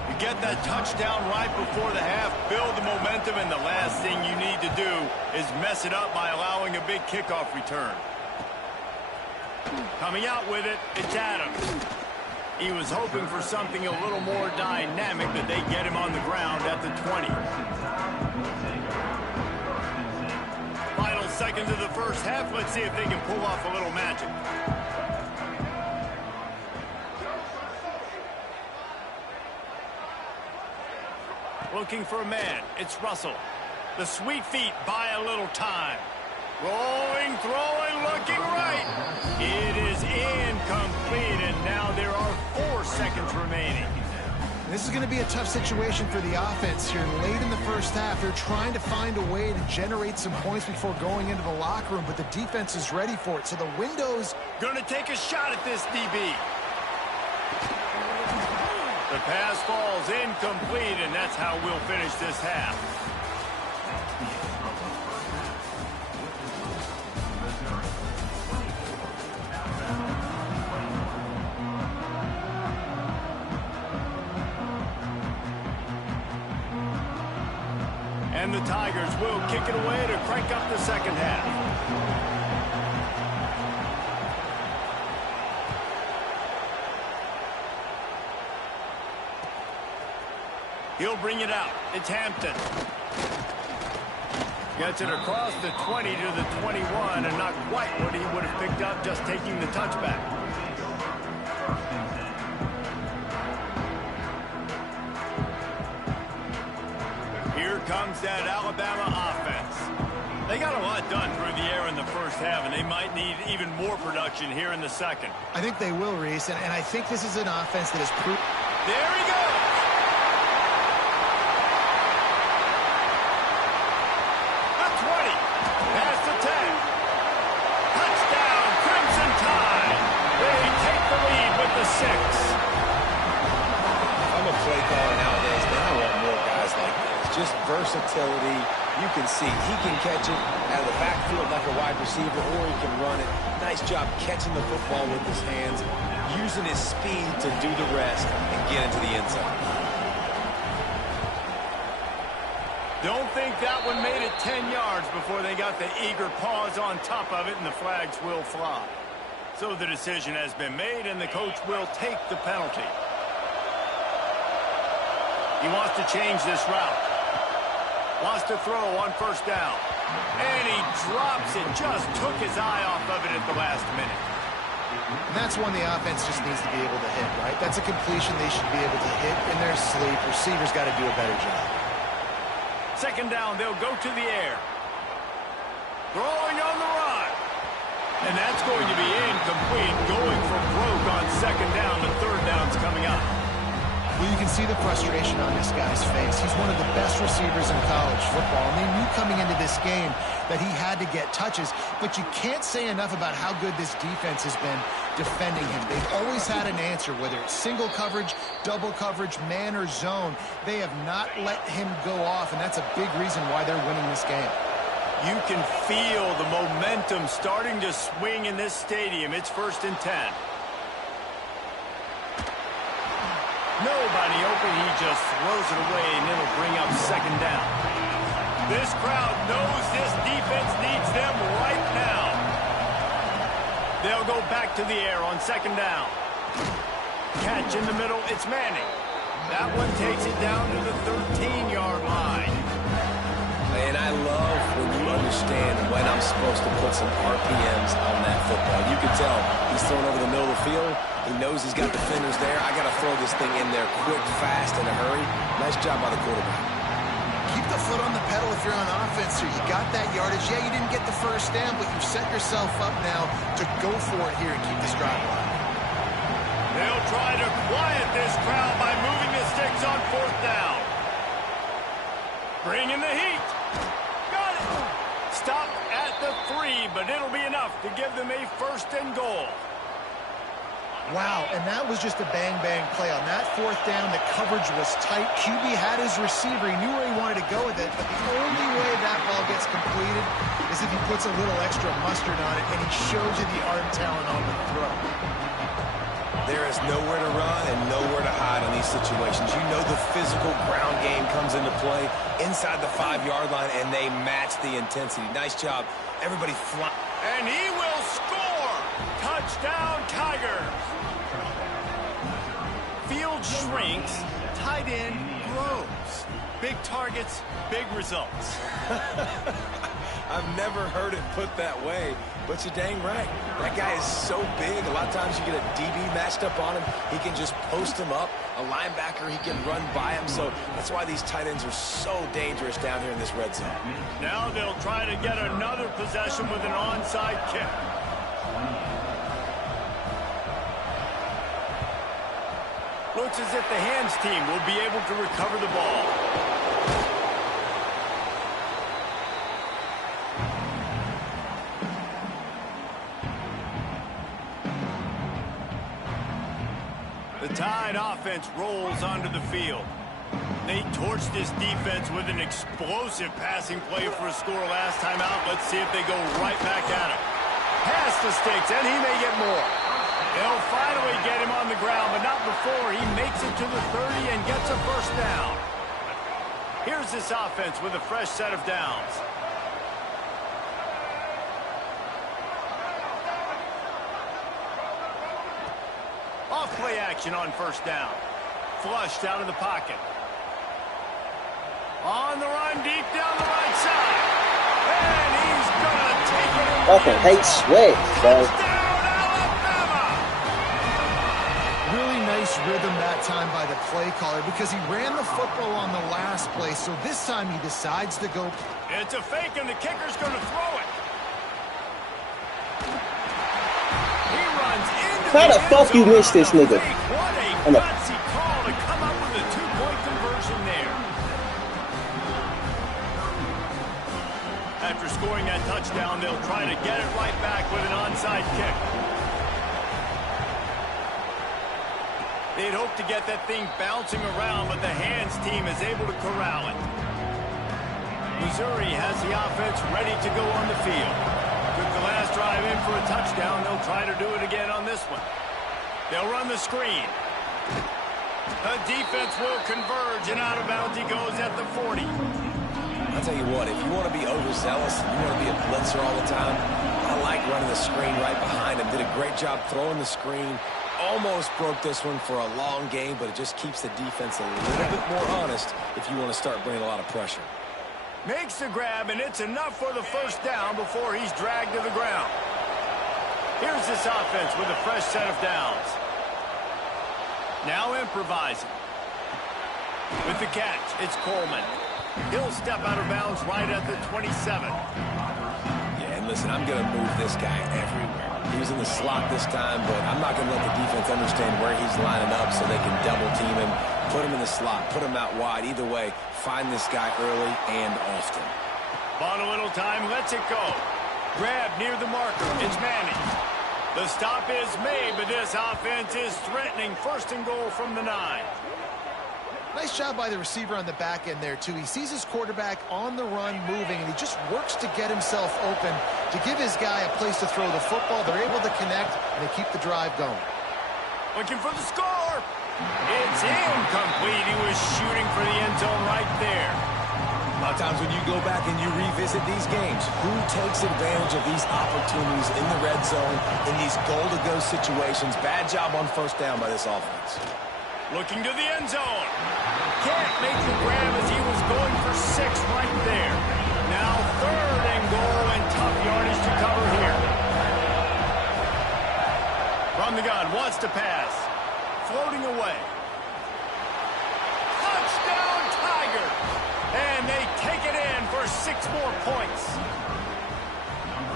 You get that touchdown right before the half, build the momentum, and the last thing you need to do is mess it up by allowing a big kickoff return. Coming out with it, it's Adams. He was hoping for something a little more dynamic, but they get him on the ground at the 20. Final seconds of the first half. Let's see if they can pull off a little magic. Looking for a man. It's Russell. The sweet feet buy a little time. Rolling, throwing, looking right. It is incomplete, and now there are 4 seconds remaining. This is going to be a tough situation for the offense here. Late in the first half, they're trying to find a way to generate some points before going into the locker room, but the defense is ready for it. So the window's going to take a shot at this DB. The pass falls incomplete, and that's how we'll finish this half. And the Tigers will kick it away to crank up the second half. He'll bring it out. It's Hampton. Gets it across the 20 to the 21, and not quite what he would have picked up just taking the touchback. Here comes that Alabama offense. They got a lot done through the air in the first half, and they might need even more production here in the second. I think they will, Reese, and I think this is an offense that is proof. There he goes. The 20. Past the 10. Touchdown, Crimson Tide. They take the lead with the 6. I'm a play just versatility. You can see he can catch it out of the backfield like a wide receiver, or he can run it. Nice job catching the football with his hands, using his speed to do the rest and get into the end zone. Don't think that one made it 10 yards before they got the eager paws on top of it, and the flags will fly. So the decision has been made, and the coach will take the penalty. He wants to change this route. Wants to throw on first down. And he drops it. Just took his eye off of it at the last minute. And that's one the offense just needs to be able to hit, right? That's a completion they should be able to hit in their sleep. Receivers got to do a better job. Second down, they'll go to the air. Throwing on the run. And that's going to be incomplete. Going for broke on second down. The third down's coming up. Well, you can see the frustration on this guy's face. He's one of the best receivers in college football, and they knew coming into this game that he had to get touches, but you can't say enough about how good this defense has been defending him. They've always had an answer, whether it's single coverage, double coverage, man or zone. They have not let him go off, and that's a big reason why they're winning this game. You can feel the momentum starting to swing in this stadium. It's 1st and 10. Nobody open, he just throws it away, and it'll bring up second down. This crowd knows this defense needs them right now. They'll go back to the air on second down. Catch in the middle, it's Manning. That one takes it down to the 13-yard line. And I love when you understand when I'm supposed to put some RPMs on that football. You can tell he's thrown over the middle of the field. He knows he's got defenders there. I got to throw this thing in there quick, fast, in a hurry. Nice job by the quarterback. Keep the foot on the pedal if you're on offense, or you got that yardage. Yeah, you didn't get the first down, but you've set yourself up now to go for it here and keep this drive alive. They'll try to quiet this crowd by moving the sticks on fourth down. Bring in the heat. Got it. Stop at the 3, but it'll be enough to give them a 1st and goal. Wow, and that was just a bang-bang play. On that fourth down, the coverage was tight. QB had his receiver. He knew where he wanted to go with it, but the only way that ball gets completed is if he puts a little extra mustard on it, and he shows you the arm talent on the throw. There is nowhere to run and nowhere to hide on these situations. You know the physical ground game comes into play inside the 5-yard line, and they match the intensity. Nice job. Everybody fly. And he will score! Touchdown, Tigers! Field shrinks, tight end grows. Big targets, big results. I've never heard it put that way, but you're dang right. That guy is so big. A lot of times you get a DB matched up on him. He can just post him up. A linebacker, he can run by him. So that's why these tight ends are so dangerous down here in this red zone. Now they'll try to get another possession with an onside kick. Looks as if the hands team will be able to recover the ball. The Tide offense rolls onto the field. They torched this defense with an explosive passing play for a score last time out. Let's see if they go right back at him. Past the sticks, and he may get more. They'll finally get him on the ground, but not before he makes it to the 30 and gets a first down. Here's this offense with a fresh set of downs. Off play action on first down. Flushed out of the pocket. On the run, deep down the right side. And he's going to take it. Fucking hate Swift, bro. Really nice rhythm that time by the play caller because he ran the football on the last play, so this time he decides to go. It's a fake, and the kicker's going to throw it. He runs into How the fuck you miss this nigga? What a gutsy call to come up with a 2-point conversion there. After scoring that touchdown, they'll try to get it right back with an onside kick. They'd hope to get that thing bouncing around, but the hands team is able to corral it. Missouri has the offense ready to go on the field. Took the last drive in for a touchdown. They'll try to do it again on this one. They'll run the screen. The defense will converge, and out of bounds he goes at the 40. I'll tell you what, if you want to be overzealous, you want to be a blitzer all the time, I like running the screen right behind him. Did a great job throwing the screen. Almost broke this one for a long game, but it just keeps the defense a little bit more honest if you want to start bringing a lot of pressure. Makes the grab, and it's enough for the first down before he's dragged to the ground. Here's this offense with a fresh set of downs. Now improvising. With the catch, it's Coleman. He'll step out of bounds right at the 27. Yeah, and listen, I'm going to move this guy everywhere. He was in the slot this time, but I'm not going to let the defense understand where he's lining up so they can double team him, put him in the slot, put him out wide. Either way, find this guy early and often. Bought a little time, lets it go. Grab near the marker, it's Manning. The stop is made, but this offense is threatening. First and goal from the 9. Nice job by the receiver on the back end there, too. He sees his quarterback on the run moving, and he just works to get himself open to give his guy a place to throw the football. They're able to connect, and they keep the drive going. Looking for the score. It's incomplete. He was shooting for the end zone right there. A lot of times when you go back and you revisit these games, who takes advantage of these opportunities in the red zone, in these goal-to-go situations? Bad job on first down by this offense. Looking to the end zone. Can't make the grab as he was going for 6 right there. Now 3rd and goal, and tough yardage to cover here. From the gun, wants to pass. Floating away. Touchdown Tigers! And they take it in for 6 more points.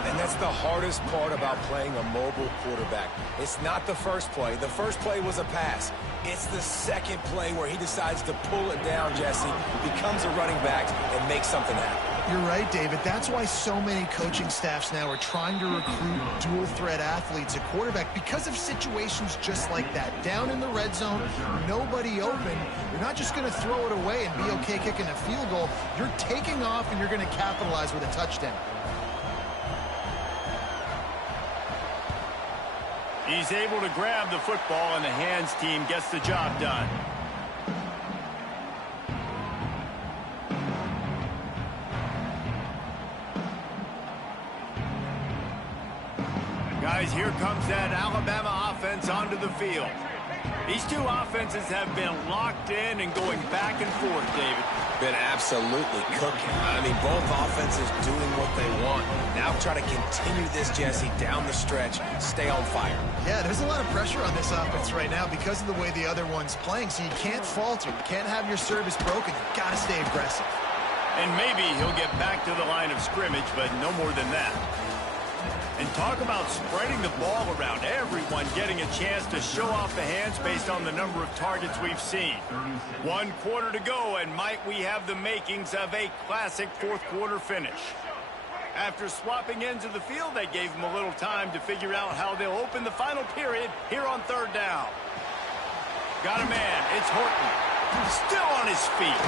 And that's the hardest part about playing a mobile quarterback. It's not the first play. The first play was a pass. It's the second play where he decides to pull it down, Jesse, becomes a running back, and makes something happen. You're right, David. That's why so many coaching staffs now are trying to recruit dual-threat athletes at quarterback because of situations just like that. Down in the red zone, nobody open. You're not just going to throw it away and be okay kicking a field goal. You're taking off, and you're going to capitalize with a touchdown. He's able to grab the football, and the hands team gets the job done. Guys, here comes that Alabama offense onto the field. These two offenses have been locked in and going back and forth, David. Been absolutely cooking. I mean, both offenses doing what they want. Now try to continue this, Jesse, down the stretch. Stay on fire. Yeah, there's a lot of pressure on this offense right now because of the way the other one's playing, so you can't falter. You can't have your service broken. You've got to stay aggressive. And maybe he'll get back to the line of scrimmage, but no more than that. And talk about spreading the ball around. Everyone getting a chance to show off the hands based on the number of targets we've seen. 1 quarter to go, and might we have the makings of a classic 4th quarter finish. After swapping ends of the field, they gave him a little time to figure out how they'll open the final period here on 3rd down. Got a man. It's Horton. Still on his feet.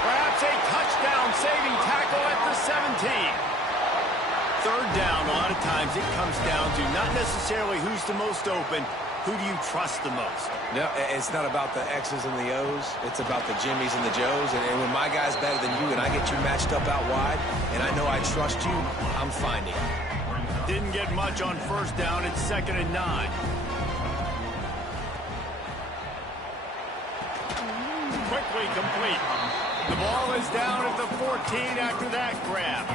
Perhaps a touchdown-saving tackle at the 17. 3rd down, a lot of times it comes down to not necessarily who's the most open, who do you trust the most? No, it's not about the X's and the O's. It's about the Jimmys and the Joes. And when my guy's better than you and I get you matched up out wide, and I know I trust you, I'm finding it. Didn't get much on 1st down. It's 2nd and 9. Quickly complete. The ball is down at the 14 after that grab.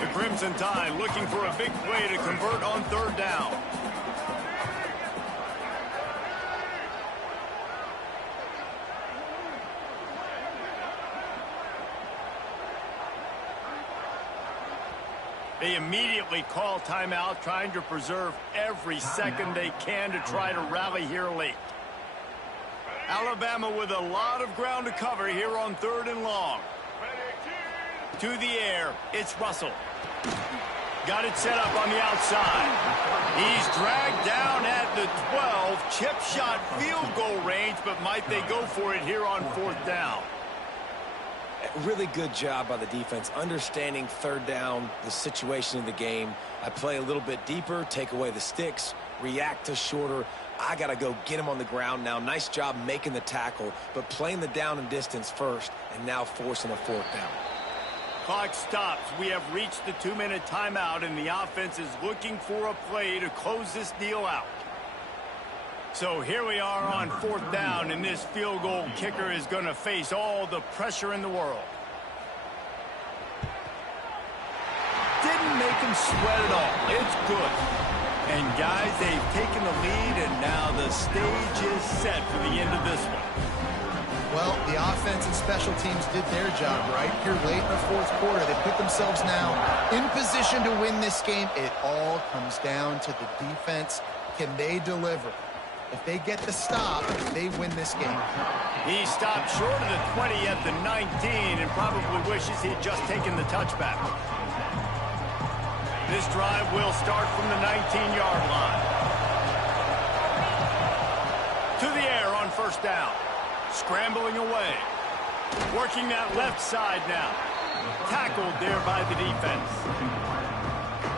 The Crimson Tide looking for a big play to convert on 3rd down. They immediately call timeout, trying to preserve every second they can to try to rally here late. Alabama with a lot of ground to cover here on 3rd and long. To the air, it's Russell. Got it set up on the outside. He's dragged down at the 12. Chip shot field goal range, but might they go for it here on 4th down? Really good job by the defense, understanding third down, the situation of the game. I play a little bit deeper, take away the sticks, react to shorter. I got to go get him on the ground now. Nice job making the tackle, but playing the down and distance first and now forcing a fourth down. Clock stops. We have reached the 2-minute timeout, and the offense is looking for a play to close this deal out. So here we are on fourth down, and this field goal kicker is going to face all the pressure in the world. Didn't make him sweat at all. It's good. And guys, they've taken the lead, and now the stage is set for the end of this one. Well, the offense and special teams did their job, right? Here late in the fourth quarter, they put themselves now in position to win this game. It all comes down to the defense. Can they deliver? If they get the stop, they win this game. He stopped short of the 20 at the 19 and probably wishes he'd just taken the touchback. This drive will start from the 19-yard line. To the air on first down. Scrambling away. Working that left side now. Tackled there by the defense.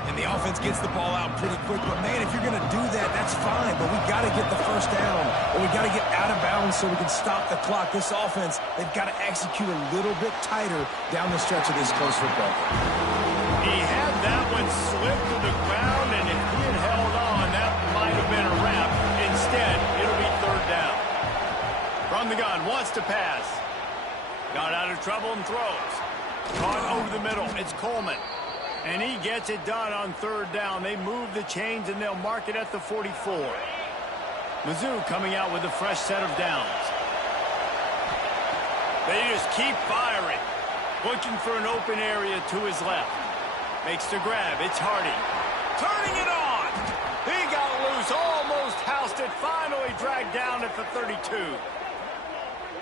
And the offense gets the ball out pretty quick. But, man, if you're going to do that, that's fine. But we got to get the first down. Or we got to get out of bounds so we can stop the clock. This offense, they've got to execute a little bit tighter down the stretch of this close football game. He had that one slip to the ground, and if he had held on, that might have been a wrap. Instead, it'll be third down. From the gun, wants to pass. Got out of trouble and throws. Caught over the middle. It's Coleman. And he gets it done on third down. They move the chains, and they'll mark it at the 44. Mizzou coming out with a fresh set of downs. They just keep firing. Looking for an open area to his left. Makes the grab. It's Hardy. Turning it on. He got loose. Almost housed it. Finally dragged down at the 32.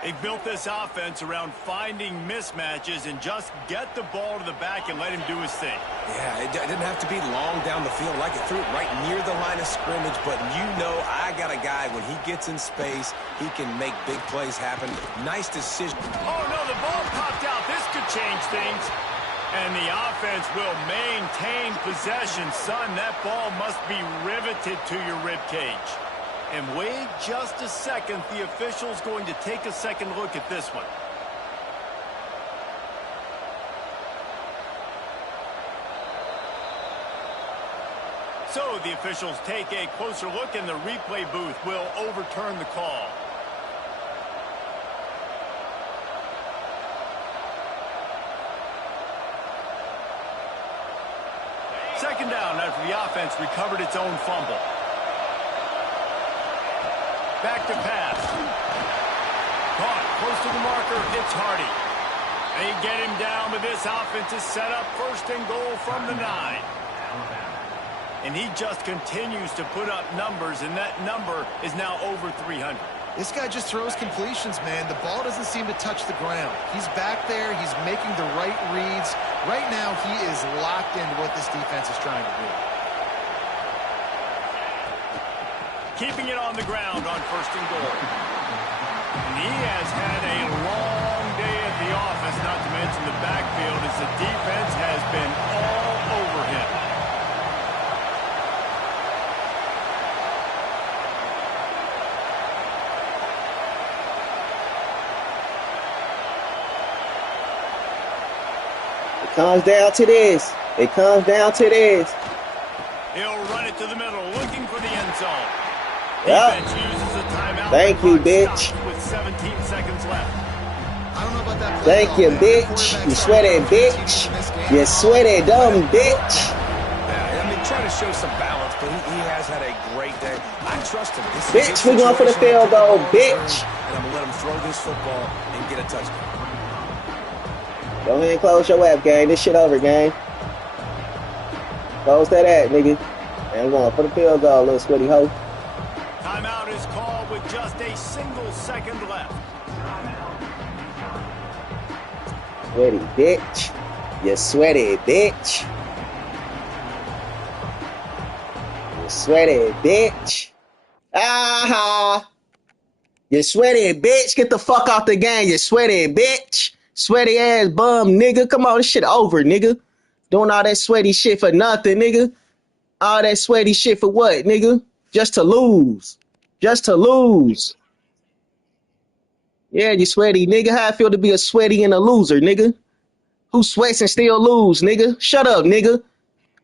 They've built this offense around finding mismatches and just get the ball to the back and let him do his thing. Yeah, it didn't have to be long down the field. Like it threw it right near the line of scrimmage, but you know I got a guy, when he gets in space, he can make big plays happen. Nice decision. Oh, no, the ball popped out. This could change things. And the offense will maintain possession. Son, that ball must be riveted to your ribcage. And wait just a second. The official's going to take a second look at this one. So the officials take a closer look, and the replay booth will overturn the call. Second down after the offense recovered its own fumble. Back to pass. Caught close to the marker. It's Hardy. They get him down, but this offense is set up first and goal from the 9. And he just continues to put up numbers, and that number is now over 300. This guy just throws completions, man. The ball doesn't seem to touch the ground. He's back there. He's making the right reads. Right now, he is locked into what this defense is trying to do. Keeping it on the ground on first and goal. And he has had a long day at the office, not to mention the backfield, as the defense has been all over him. It comes down to this. It comes down to this. He'll run it to the middle, looking for the end zone. Yep. Defense uses a timeout. Thank you, bitch. With 17 seconds left. I don't know about that play. Thank you, bitch. You sweaty bitch. You sweaty dumb bitch. Yeah, I mean, trying to show some balance, but he has had a great day. I trust him. Bitch, we going for the field goal, bitch. And I'm going to let him throw this football and get a touchdown. Go ahead and close your web, gang. This shit over, gang. Close that ass, nigga. And we're going for the field goal, little sweaty hoe. Timeout is called with just a single second left. Sweaty bitch. You sweaty bitch. You sweaty bitch. Ah! You sweaty bitch. Get the fuck out the game, you sweaty bitch. Sweaty ass bum, nigga. Come on, this shit over, nigga. Doing all that sweaty shit for nothing, nigga. All that sweaty shit for what, nigga? Just to lose. Just to lose. Yeah, you sweaty, nigga. How I feel to be a sweaty and a loser, nigga? Who sweats and still lose, nigga? Shut up, nigga.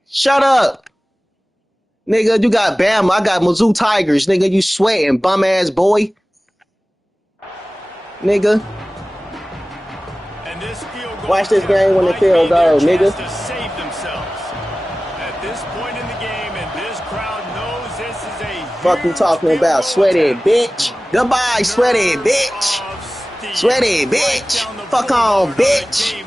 Shut up. Nigga, you got Bama. I got Mizzou Tigers. Nigga, you sweating, bum ass boy. Nigga. And this field goal Watch this game when the field goes, nigga. to save themselves. At this point in the game, and this crowd knows this is a Fuck you talking about, sweaty bitch. Goodbye, sweaty bitch. Sweaty bitch. Fuck on, bitch.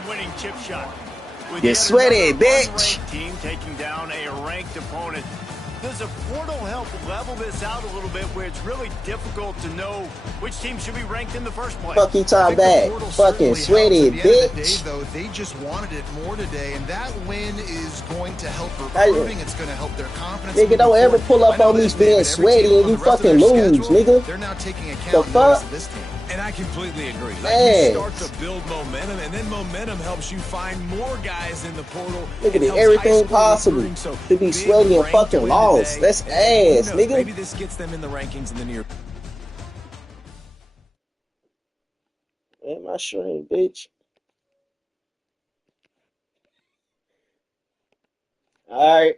You sweaty bitch. Team taking down a ranked opponent. Does a portal help level this out a little bit where it's really difficult to know which team should be ranked in the first place? Fuck you talking about, fucking sweaty bitch. Though, they just wanted it more today, and that win is going to help recruiting. It's going to help their confidence. Nigga, don't ever pull up on me being sweaty and you fucking lose, nigga. They're now taking The fuck? of this team. And I completely agree. Man. You start to build momentum, and then momentum helps you find more guys in the portal. Nigga did It helps everything high school possible recruiting, so to be big sweaty and ranked fucking win lost. today. That's And ass, who knows, nigga. Maybe this gets them in the rankings in the near. Man, my shrink, bitch. Alright.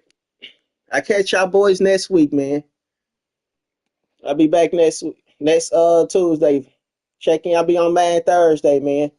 I catch y'all boys next week, man. I'll be back next Tuesday. Check in. I'll be on Man Thursday, man.